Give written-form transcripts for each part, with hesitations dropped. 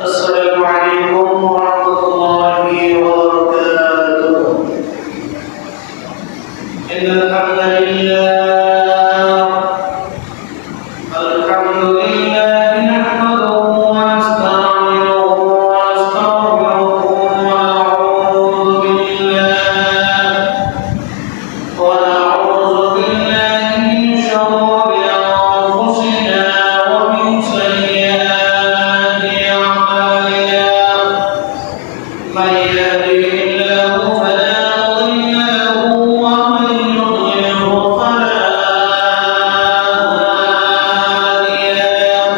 السلام عليكم ورحمة الله وبركاته. إن الحمد لله نحمده ونستعينه ونستغفره ونعوذ بالله من شرور أنفسنا ومن سيئات أعمالنا. من يهده الله فلا مضل له ومن يضلله فلا هادي له.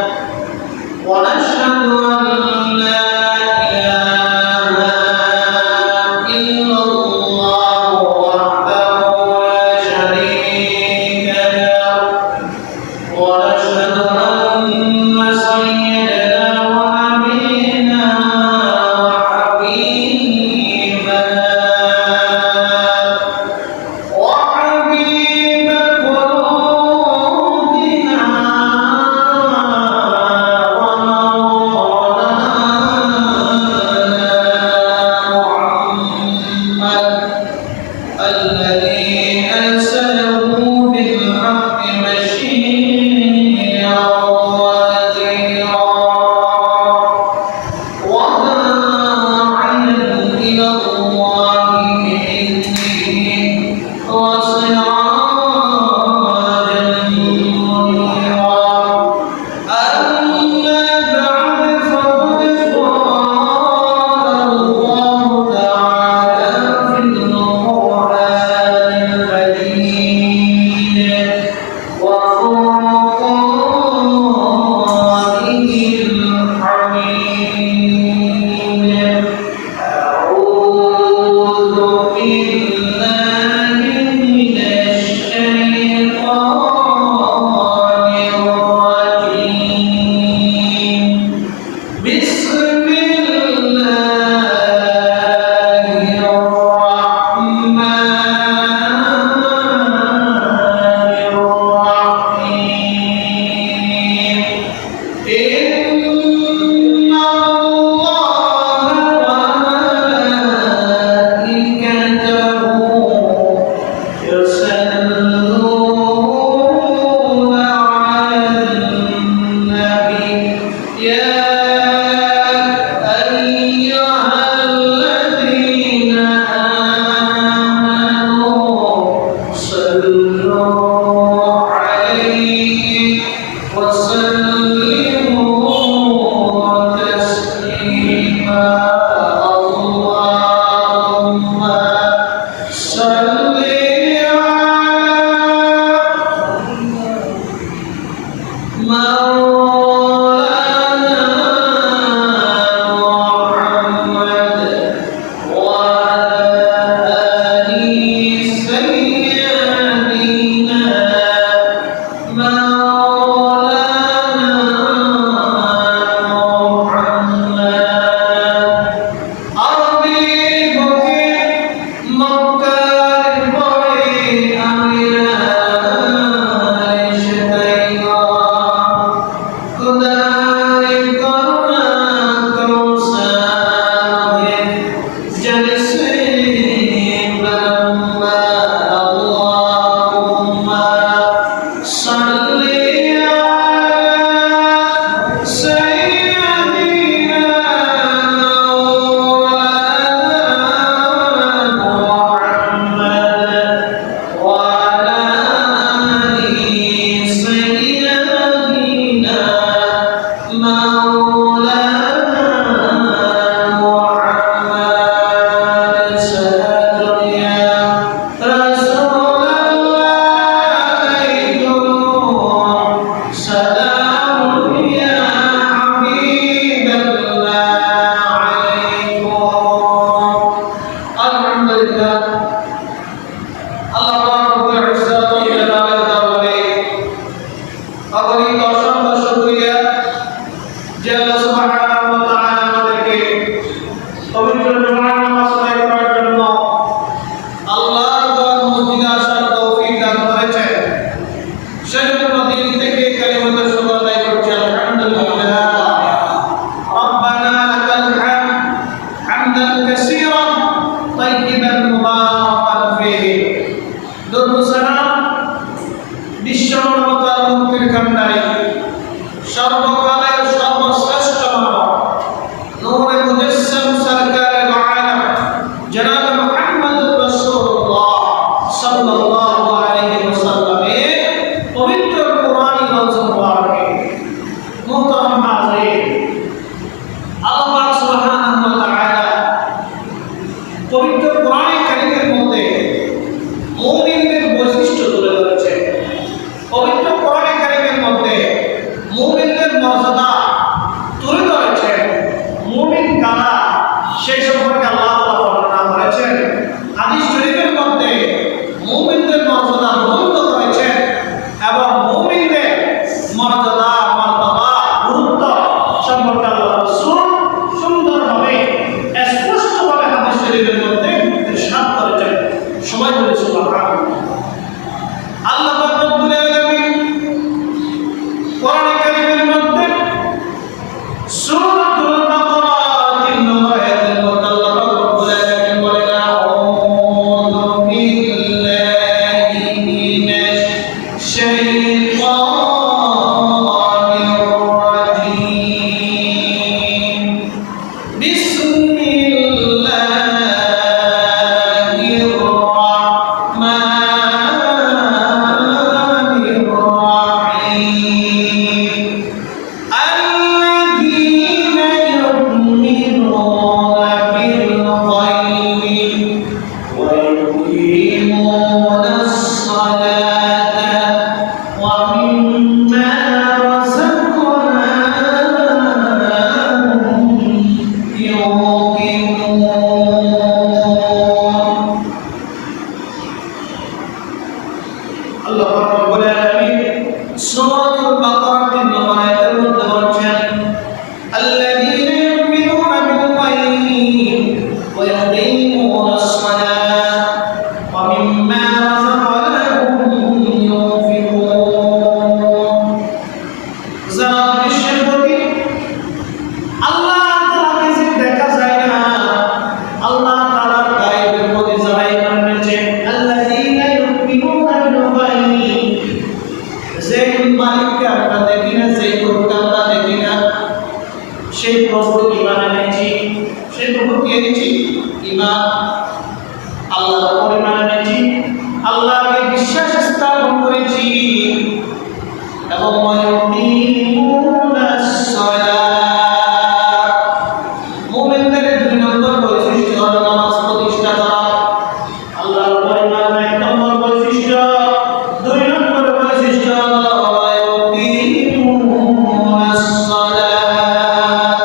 ونشهد أن لا إله إلا الله وحده لا شريك له. ونشهد أن سيدنا ونبينا وحبيب قلوبنا محمد الذي أرسله بالحق بشيرا ونذيرا وداعيا إلى الله بإذنه وسراجا منيرا. أما بعد فقد قال الله تعالى في القرآن المجيد وفرقانه الحميد. أعوذ بالله من الشيطان الرجيم. بسم الله الرحمن الرحيم. إن الله وملائكته يصلون على النبي. يا ঈমান এনেছি সেটুকু কি এনেছি ঈমান আল্লাহর উপর ঈমান এনেছি আল্লাহকে বিশ্বাস স্থাপন করেছি এবং ওয়ায়ুকিমুনাস সালাত মুমিনদের দুই নম্বর বৈশিষ্ট্য হলো নামাজ প্রতিষ্ঠা করা আল্লাহর উপর ঈমান এক নম্বর বৈশিষ্ট্য দুই নম্বর বৈশিষ্ট্য হলো ওয়ায়ুকিমুনাস সালাত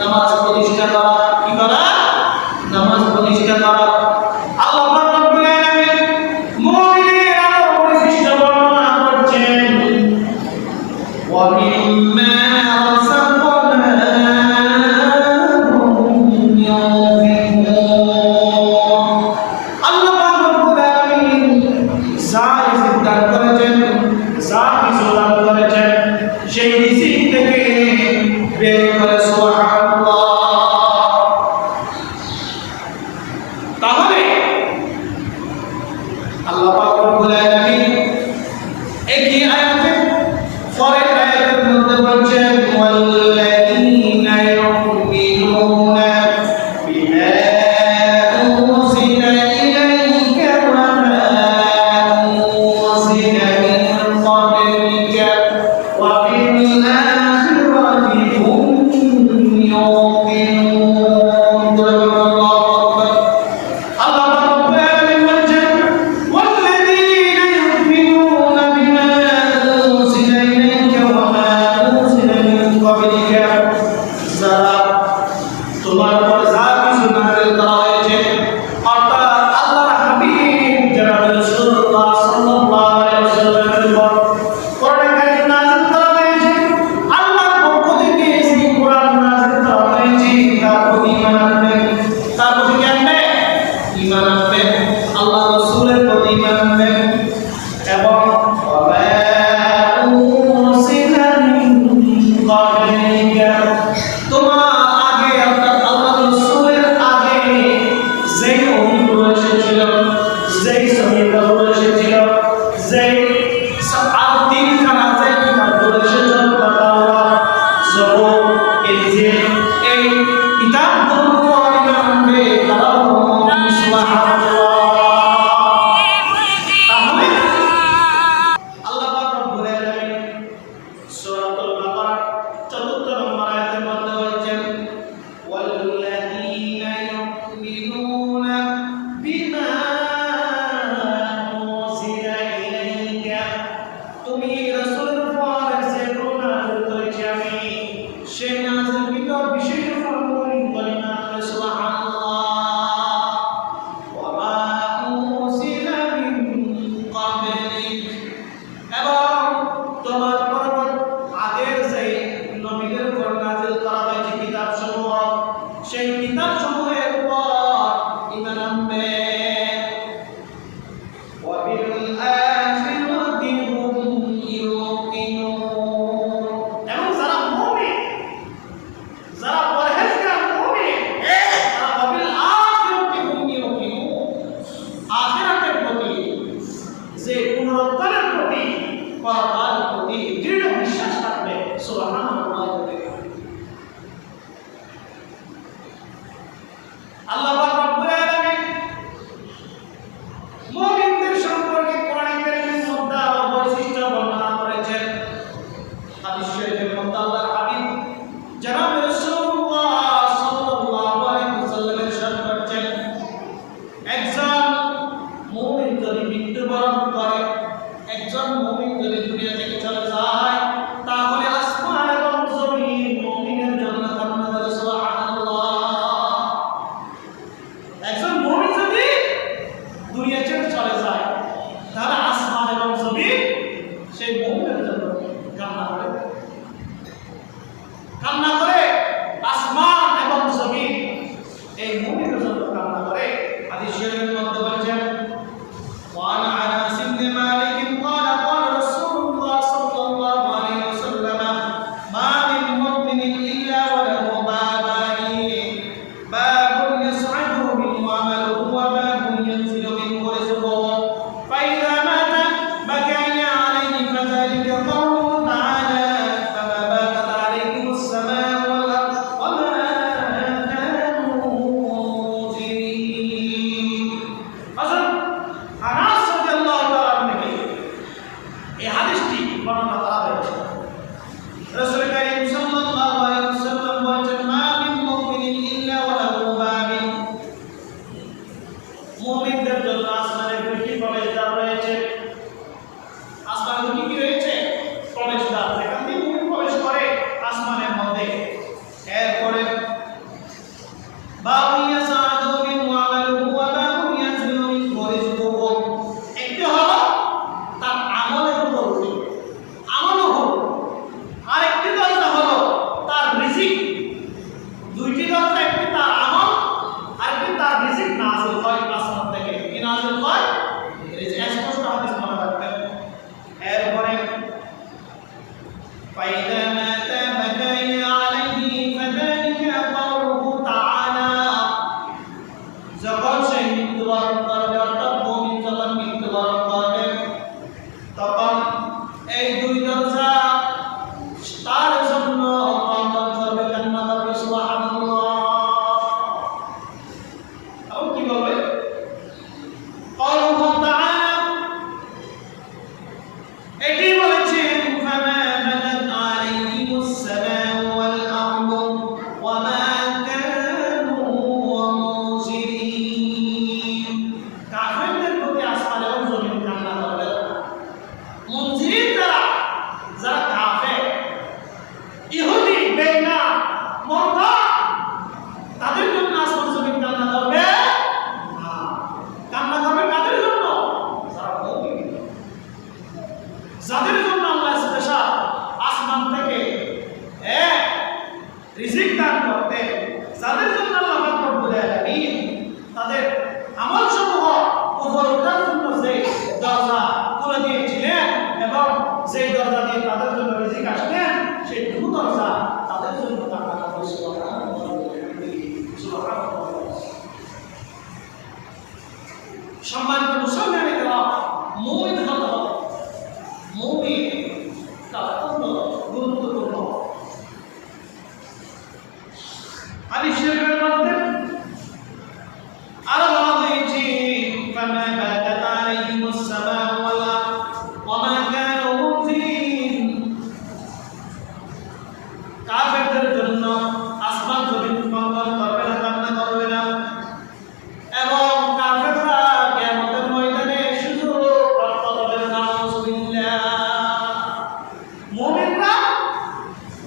নামাজ প্রতিষ্ঠা করা কি করা নামাজ প্রতিষ্ঠা করা আল্লাহ পাক রব্বুল আলামিন মুমিনের আরো বৈশিষ্ট্য বর্ণনা করছেন وَمِمَّا رَزَقْنَاهُمْ يُنْفِقُونَ আল্লাহ পাক রব্বুল আলামিন যা রিজিক দান করেছেন যা কিছু দান করেছেন সেই রিজিক থেকে বের করে সুবহানাল্লাহ তাহলে আল্লাহ পাক রব্বুল আলামিন একই আয়াতে পরের আয়াতের মধ্যে বলছেন ওয়াল্লাযীনা ইউমিনুনা বিমা উনজিলা ইলাইকা ওয়া মা উনজিলা মিন ক্বাবলিকা ওয়া বিল আখিরাতি হুম ইউকিনুন আল্লাহ রাব্বুল আলামিন বলছেন ওয়াল্লাযীনা ইউমিনুনা বিমা উনজিলা ইলাইকা ওয়া মা উনজিলা মিন ক্বাবলিকা যারা তোমার উপর যা কিছু নাযিল করা হয়েছে অর্থাৎ আল্লাহর হাবিব জনাব রাসূলুল্লাহ সাল্লাল্লাহু আলাইহি ওয়াসাল্লামের উপর কোরআন কারীম নাযিল করা হয়েছে আল্লাহর পক্ষ থেকে এই কোরআন নাযিল করা হয়েছে তার প্রতি ঈমান আনবে তার প্রতি কি আনবে ঈমান আনবে আল্লাহ রাসূলের প্রতি ঈমান আনবে এবং ওয়া মা উরসিলা মিন ক্বাবলিকা তোমার আগে অর্থাৎ আল্লাহ রাসূলের আগে যেই নবীগুলো এসেছিল যেই সহিহগুলো এসেছিল যেই আর তিনখানা যেই কিতাবগুলো এসেছিল তাওরাত জবুর ইনজিল এই কিতাবগুলোর উপর ঈমান আনবে তারাও মুমিন সুবহানাল্লাহ তাহলে আল্লাহ পাক রব্বুল আলামিন সূরাতুল বাকারা ৪র্থ নম্বর আয়াতের মধ্যে বলেছেন ওয়াল্লাযীনা ইউমিনুনা বিমা উনজিলা ইলাইকা তুমি রাসূলের উপর যে কোরআন নাযিল করেছি আমি সেই নাযিলকৃত বিষয়ের উপর মুমিন কলিমা করে সুবহানাল্লাহ ওয়া মা উনজিলা মিন ক্বাবলিক এবং তোমার পরবর্তী আগের যে নবীদের উপর নাযিল করা হয়েছে কিতাবসমূহ সেই কিতাবসমূহের উপর ঈমান আনবে ওয়া বিল আখিরাতি হুম ইউকিনুন এবং যারা মুমিন যারা পরহেজগার মুমিন তারা ওয়া বিল আখিরাতি হুম ইউকিনুন আখিরাতের প্রতি যে পুনরুত্থানের প্রতি পরকালের প্রতি দৃঢ় বিশ্বাস রাখবে সুবহানাল্লাহ আল্লাহ পাক রব্বুল আলামিন মুমিনদের সম্পর্কে কোরআন কারীমের মধ্যে আরো বৈশিষ্ট্য বর্ণনা করেছেন হাদিস শরীফের মধ্যে আল্লাহর হাবিব জনাব রাসূলুল্লাহ সাল্লাল্লাহু আলাইহি ওয়াসাল্লাম ইরশাদ করেছেন একজন মুমিন যদি মৃত্যুবরণ করে একজন মুমিন যদি দুনিয়া থেকে চলে যায় তাহলে আসমান এবং জমিন মুমিনের জন্য কান্না করে সুবহানাল্লাহ হাদিস শরীফের মধ্যে আরো বলা হয়েছে ফামা বাকাত আলাইহিমুস সামাউ ওয়াল আরদ ওয়া মা কানু মুনজিরিন। কাফেরদের জন্য আসমান জমিন কম্পন করবে না, কান্না করবে না, এবং কাফেররা কিয়ামতের ময়দানে শুধু রক্ত পাবে। নাউযুবিল্লাহ। মুমিনরা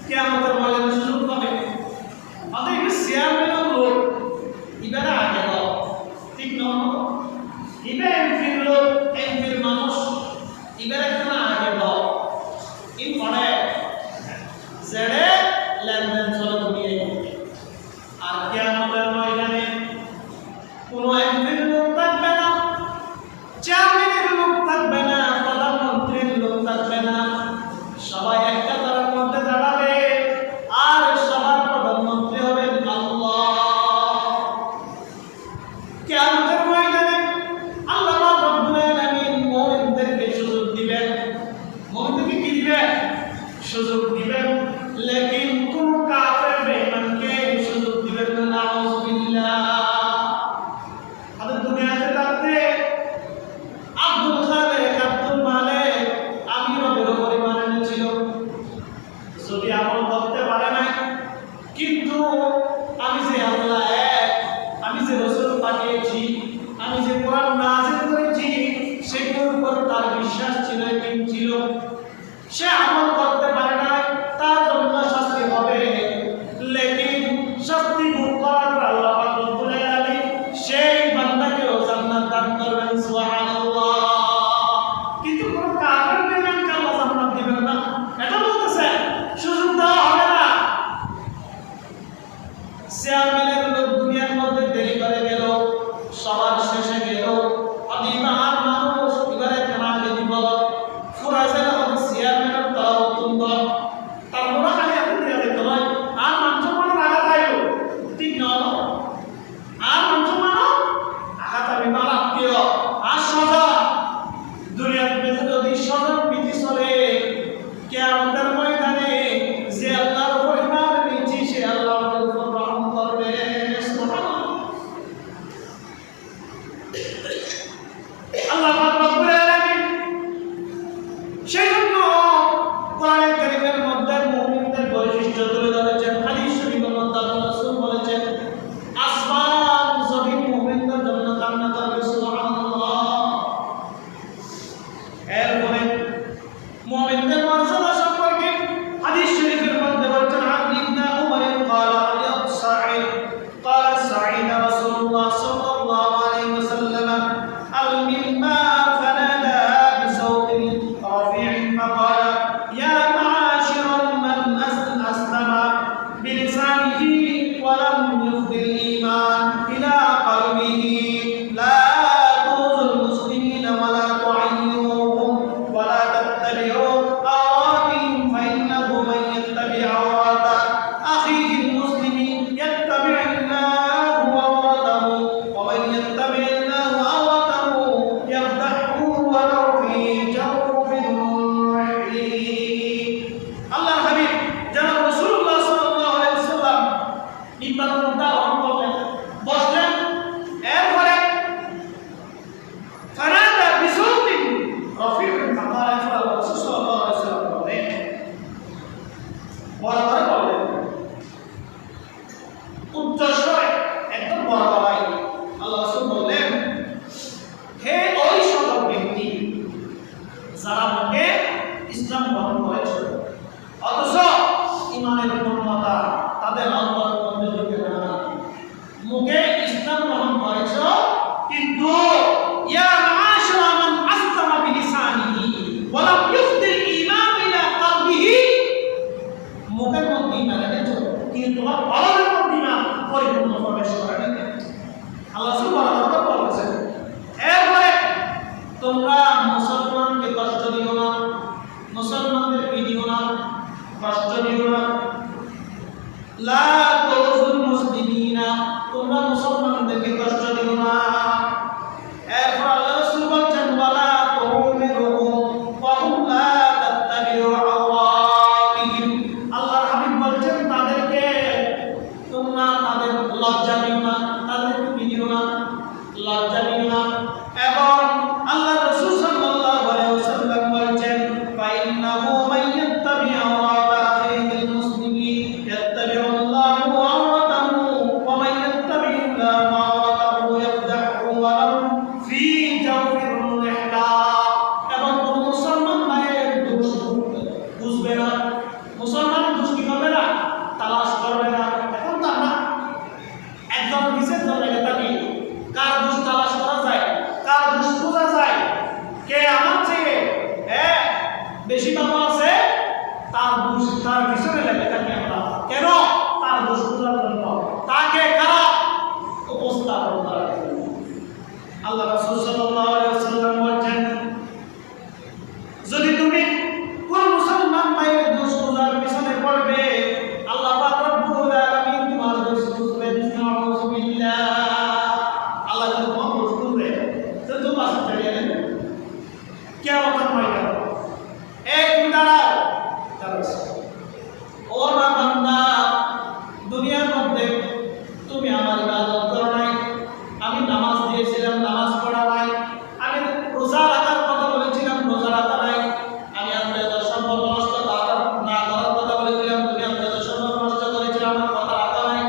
কিয়ামতের ময়দানে সুযোগ পাবে। অতএব সিয়ামের লোক ইবারা আগে দাও, ঠিক না? ইবারা এমফির লোক, এমফির মানুষ ইবারা কেন আগে দাও? ইন পড়ে জেড়ে লেনদেন চলে দুনিয়ায়। আর কিয়ামতের ময়দানে কোনো এমফির লোক থাকবে না, চেয়ারম্যানের লোক থাকবে না, প্রধানমন্ত্রীর লোক থাকবে না। সবাই একটা তারার মধ্যে দাঁড়াবে, আর সবার প্রধানমন্ত্রী হবেন আল্লাহ। কিয়ামতের ময়দানে আল্লাহ রাব্বুল আলামিন মুমিনদেরকে সুযোগ দিবেন। মুমিনদেরকে কি দিবেন? সুযোগ দিবেন। লেকিন কোন কাফের বেঈমানকে সুযোগ দিবেন না। নাউযুবিল্লাহ। আমাদের দুনিয়াতে থাকতে আব্দুল খালেক, আব্দুল মালেক আমিরের পরিমাণে ছিল, যদি আমল করতে পারে নাই, কিন্তু আমি যে আল্লাহ এক, আমি যে রাসূল পাঠিয়েছি, আমি যে কোরআন নাযিল করেছি, সেগুলোর উপর তার বিশ্বাস ছিল, একদিন ছিল। সে আমল করতে পারে নাই, তার জন্য শাস্তি হবে। লেকিন শাস্তি ভোগ করার পর আল্লাহ পাক রব্বুল আলামিন সেই বান্দাকেও জান্নাত দান করবেন। সুবহানাল্লাহ। কিন্তু কোন কাফের বেঈমানকে আল্লাহ জান্নাত দিবেন না, এটা বলতেছে সুযোগ দেওয়া হবে না। চেয়ারম্যানের লোক দুনিয়ার মধ্যে দেরি করে গেল, সবার শেষে গেল, অধিকার মানুষ এবারে কেনাকে দিব ফুরাইছে না চেয়ারম্যানের তারা অত্যন্ত তারপরে খালি আপনি দিয়ে দিতে হয়। আর মানুষ মানে আঘাত আইল, ঠিক না? আর মানুষ মানে আঘাত আমি মারাত্মীয় আর সজা দুনিয়ার মধ্যে যদি সজা বিধি চলে, কিয়ামতের ময়দানে যে আল্লাহর উপর ঈমান এনেছি, সে আল্লাহ আমাদের উপর রহম করবে। সুবহানাল্লাহ। আল্লাহ পাক রব্বুল আলামিন সেই জন্য কোরআন কারীমের মধ্যে মুমিনদের বৈশিষ্ট্য তুলে ধরেছেন। হাদিস শরীফের মধ্যে আল্লাহ রাসূল বলেছেন, আসমান জমিন মুমিনদের জন্য কান্না করবে। সুবহানাল্লাহ। এরপরে মুমিনদের মর্যাদা সম্পর্কে হাদিস শরীফের মধ্যে বলেছেন, আবদ ইবনে উমর قال علي سعيد قال سعيد رسول الله صلى الله عليه وسلم المنبر فنادى بصوت رفيع فقال يا معاشر من أسلم بلسانه ولم يفض الإيمان إلى قلبه لا تؤذوا المسلمين ولا تعيروهم ولا تتبعوا آرائهم فإنه من يتبع عورات أخيه المسلم يتبع الله عورته ومن يتبع الله عورته يفضحه ولو في جوف رحيم। আল্লাহর হাবিব জনাব রাসূলুল্লাহ সাল্লাল্লাহু আলাইহি ওয়াসাল্লাম ইবাদত উদাহরণ করলেন, বসলেন। এরপরে ফানাদা বিসাউতিন রাফিউন ফাকাল রাসূল সাল্লাল্লাহু আলাইহি ওয়াসাল্লাম বলেন, বড় করে বললেন, উচ্চস্বরে একদম বড় গলায় আল্লাহ রাসূল বললেন, হে ওই সকল ব্যক্তি যারা মুখে ইসলাম গ্রহণ করেছে, অথচ ইমানের পূর্ণতা তাদের অন্তরের মধ্যে ঢুকে না। মুখে ইসলাম গ্রহণ করেছ, কিন্তু ইয়া মাআশারা মান আসলামা বিলিসানিহি ওয়া লাম ইফদিল ঈমান ইলা কলবিহি, মুখের মধ্যে ঈমান এনেছো কিন্তু তোমার কলবের মধ্যে ঈমান লজ্জা নিও না, তাদেরকে বিনিও না, লজ্জা নিও না। এবং আল্লাহ রাসূল সাল্লাল্লাহু আলাইহি ওয়াসাল্লাম বলেছেন, ফাইন্নাহু মাইয়াত্তাবি আওরাতা আখিল মুসলিমিন ইয়াত্তাবিউ আল্লাহু আওরাতাহু ওয়া মাইয়াত্তাবি আওরাতাহু ইয়াফদাহু ওয়া ফি জাওফির রিহলা। এবং কোন মুসলমান ভাইয়ের দোষ বুঝবে না, মুসলমান দোষ কি করবে না, তালাশ করবে না। এখন তো আমরা একদম বিশেষ জায়গায় থাকি, কার দোষ তালাশ করা যায়, কার দোষ বোঝা যায়, কে আমার চেয়ে বেশি ভালো আছে, তার দোষ তার পিছনে লেগে থাকি আমরা। কেন? তার দোষ বোঝার জন্য, তাকে খারাপ উপস্থাপন করার জন্য। আল্লাহ রাসূল সাল্লাল্লাহু আলাইহি ওয়াসাল্লাম বলেন, যদি তুমি কোন মুসলমান ভাইয়ের দোষ বোঝার পিছনে পড়বে, আল্লাহ পাক রব্বুল আলামিন তোমার দোষ বুঝবেন। নাউযুবিল্লাহ। আল্লাহ যদি তোমার দোষ বুঝবে তো তোমার সাথে গেলেন কিয়ামতের ময়দানে এক দাঁড়াও, ও আমার বান্দা, দুনিয়ার মধ্যে তুমি আমার ইবাদত করো নাই, আমি নামাজ দিয়েছিলাম, নামাজ পড়া নাই, আমি রোজা রাখার কথা বলেছিলাম, রোজা রাখা নাই, আমি আপনাদের সম্পর্ক নষ্ট না করার কথা বলেছিলাম, তুমি আপনাদের সম্পর্ক নষ্ট করেছিলে, আমার কথা রাখা নাই,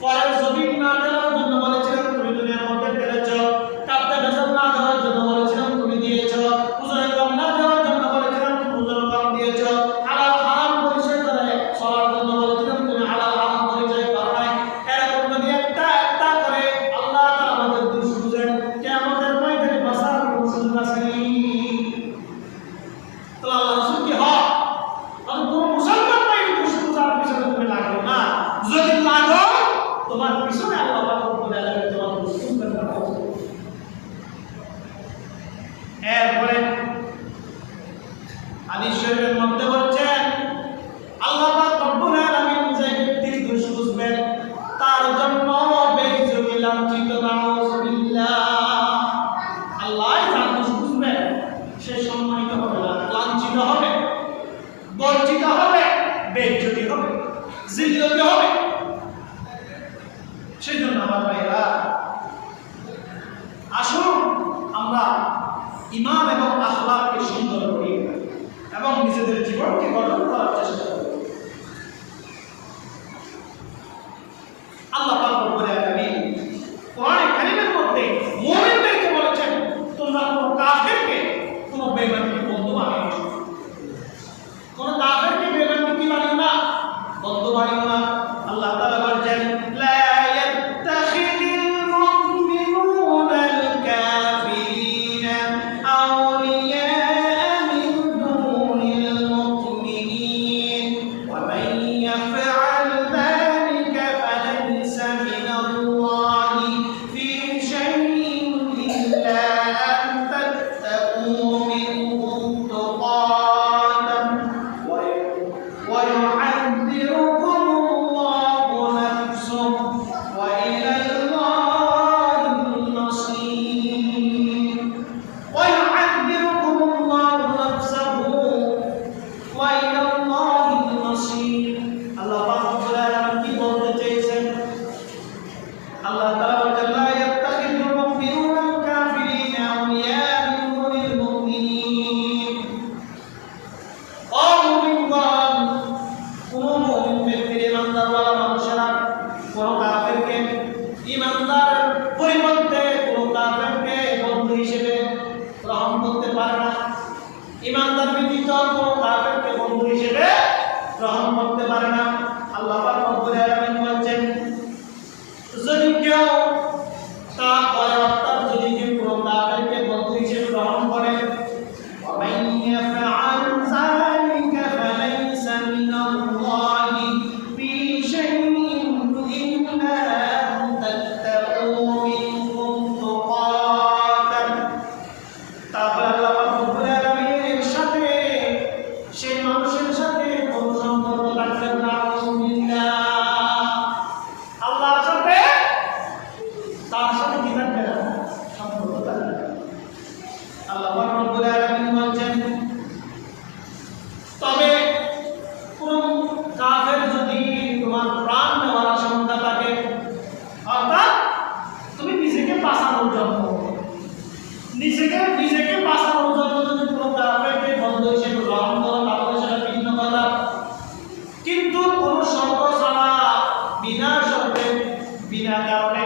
ফরের জমিন না দেওয়ার জন্য বলেছিলাম, তুমি দুনিয়ার মধ্যে ফেলেছ, কাপড়ে বেতন না দেওয়ার জন্য বলেছিলাম, তুমি দিয়েছ, পূজায় কম না দেওয়ার জন্য বলেছিলাম, তুমি পূজার কম দিয়েছ, হালাল হারাম পরিচয় করে চলার জন্য বলেছিলাম, তুমি হালাল হারাম পরিচয় করো নাই। এরকম যদি একটা একটা করে আল্লাহ তাআলা আমাদের দোষ বুঝেন, কিয়ামতের ময়দানে বাঁচার কোনো সুযোগ আছে? তাহলে আল্লাহ রাসূল কি হয়? কারণ কোন মুসলমান নাই দোষ বুঝার পিছনে তুমি লাগো না, যদি লাগো তোমার পিছনে আল্লাহ পাক রব্বুল আলামিন তোমার দোষ বুঝবেন না। এরপরে হাদিস শরীফের মধ্যে বলছেন, আল্লাহ পাক রব্বুল আলামিন যে ব্যক্তির দোষ বুঝবেন তার জন্য বেইজ্জতি লাঞ্ছিত। নাউযুবিল্লাহ। আল্লাহ যার দোষ বুঝবেন সে সম্মানিত হবে না, লাঞ্ছিত হবে, বঞ্চিত হবে, বেইজ্জতি হবে, জিল্লতি হবে। সেজন্য আমার ভাইরা, আসুন আমরা ঈমান এবং আখলাককে সুন্দর করি এবং নিজেদের জীবনকে গঠন করার চেষ্টা করি। আল্লাহ পাক রব্বুল আলামিন কোরআনে কারীমের মধ্যে মুমিনদেরকে বলেছেন, তোমরা কোন কাফেরকে, কোন বেঈমানকে বন্ধু বানিও না, কোন কাফেরকে বেঈমানকে বানিও না, বন্ধু বানিও না। আল্লাহ তাআলা বলেছেন, লা ইয়াত্তাখিযুল মুমিনুনাল কাফিরিনা আউলিয়া মিন দুনিল মুমিনিন ওয়া মান ইয়াফআল যালিকা ফালাইসা মিনাল্লাহি ফি শাইইন ইল্লা আন তাত্তাকু মিনহুম তুকাতান ওয়া يعذركم الله نفسه وإلى الله المصير ويعذركم الله نفسه وإلى الله المصير। আল্লাহ পাক রব্বুল আলামিন কি বলতে চেয়েছেন? আল্লাহ তাআলা বলেন, লা ইয়াত্তাখিযুল মুমিনুনাল কাফিরিনা আউলিয়া মিন দুনিল মুমিনিন। ও মুমিনগণ, কোন মুমিন ব্যক্তির ইমানদারওয়ালা মানুষেরা কোন কাফেরকে ইমানদার পরিবর্তে কোন কাফেরকে বন্ধু হিসেবে গ্রহণ করতে পারে না। ইমানদার ব্যতীত কোন কাফেরকে বন্ধু হিসেবে গ্রহণ করতে পারে না। আল্লাহ পাক রব্বুল আলামিন বলেন, যদি কেউ তা করে, অর্থাৎ যদি কেউ কোন কাফেরকে বন্ধু হিসেবে গ্রহণ করে, ومن يفعل ذلك فليس من الله في شيء إلا أن تتقوا منهم تقاتا। তারপর আল্লাহ রব্বুল আলামিনের সাথে সেই মানুষের সাথে কোন সম্পর্ক রাখবেন না। আল্লাহর সাথে বিনা কারণে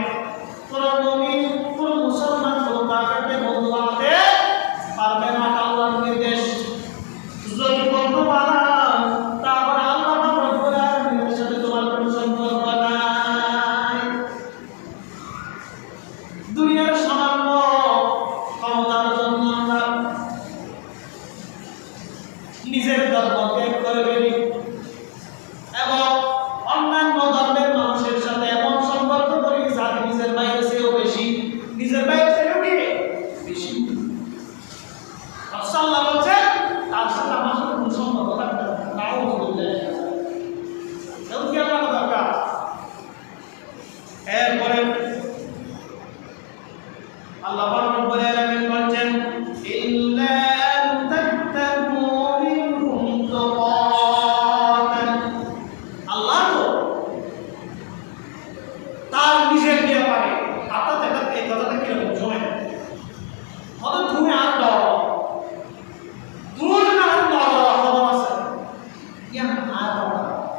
কোন মুমিন কোন মুসলমান কোন কাফেরকে বন্ধু বানাতে পারবে না। আল্লাহর নির্দেশ যদি বন্ধু বানাও তারপরে আল্লাহ রব্বুল আলামিনের সাথে তোমার কোনো সম্পর্ক নাই। দুনিয়ার সামান্য ক্ষমতার জন্য আমরা নিজের ধর্ম ত্যাগ করে ফেলি এবং অন্যান্য ধর্মের মানুষের সাথে এমন সম্পর্ক করি যাতে নিজের বাইরে চেয়েও বেশি, নিজের বাইরে চেয়েও বেশি। আল্লাহ বলছেন তার সাথে আমার সাথে কোনো সম্পর্ক থাকবে না। নাউযুবিল্লাহ। এমন কি আমার দরকার? এরপরে আল্লাহ রাব্বুল আলামিন বলছেন ইল্লা আন তাত্তাকু মিনহুম তুকাতান। আল্লাহ তো তার নিজের ব্যাপারে অর্থাৎ এই কথাটা কিরকম সময় অর্থাৎ তুমি আর ডর তোমার না ডর খবর আছে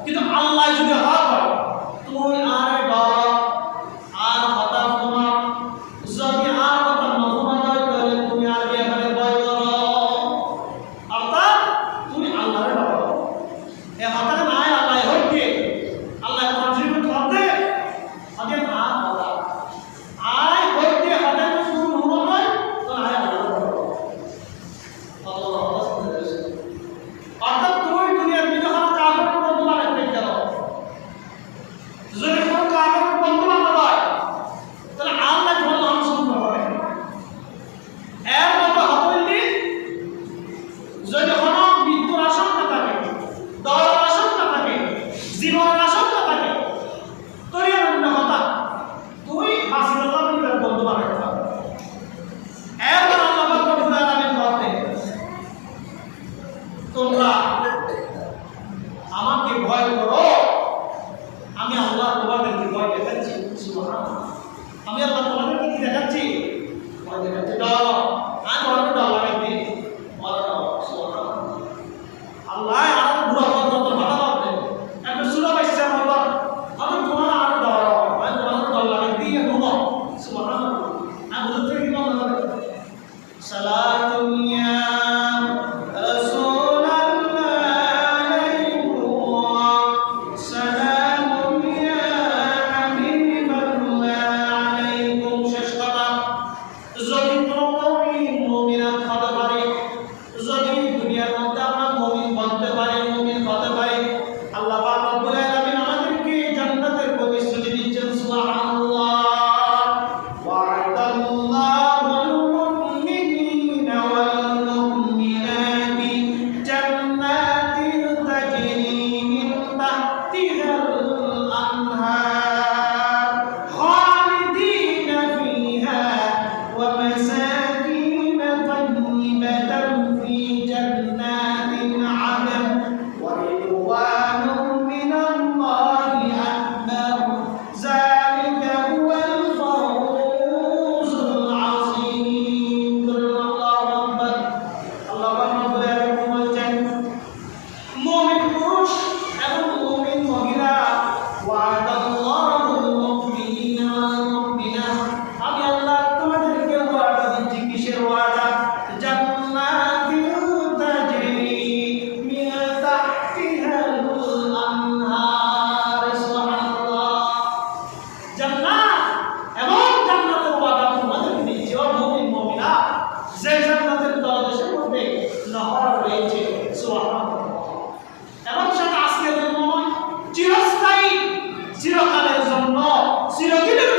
কিন্তু আল্লাহ যদি হয় তুমি আর ডর আর হতাশ তোমার যদি আর কথা নফরমান করে তুমি আর ব্যাপারে ভয় করো অর্থাৎ তুমি আল্লাহর ডর এ হঠাৎ নাই আল্লাহ হইতে আল্লাহ কন্ট্রিবিউট করতে আগে না বলা আয় হইতে হঠাৎ শুরু মনে হয় তো আয় আল্লাহর ডর অর্থাৎ তুমি দুনিয়ার বিজয় কাফের বন্ধু বানাতে গেল যদি কোন কাফের বন্ধু বানানো হয় তাহলে আল্লাহ তোমার নাম শুনতে হবে। এর মতো হতইলি যদি কোনো মৃত্যুর আশঙ্কা থাকে, দলের আশঙ্কা থাকে, জীবনের আশঙ্কা থাকে, তোর অন্য কথা তুই বাঁচিয়ে নিজের বন্ধু বানাতে পারবে। এরপর আল্লাহ রব্বুল আলামিন বলতেন তোমরা আমাকে ভয় করো, আমি আল্লাহ তোমাদেরকে ভয় দেখাচ্ছি। সুবহানাল্লাহ। আমি আল্লাহ তোমাদেরকে কি দেখাচ্ছি? ভয় দেখাচ্ছি। ডর আমি তোমাকে ডর লাগাইতে আল্লাহ আর বুড়া পর্যন্ত ভালো লাগবে একটা সুরা পাইছে আল্লাহ আমি তোমার আর ডর আমি তোমাকে ডর লাগাইতে ঘুমো। সুবহানাল্লাহ। আমি বুঝতে কি মনে হবে সালাতুন ইয়া এবং সেটা আজকের জন্য চিরস্থায়ী চিরকালের জন্য চিরদিনের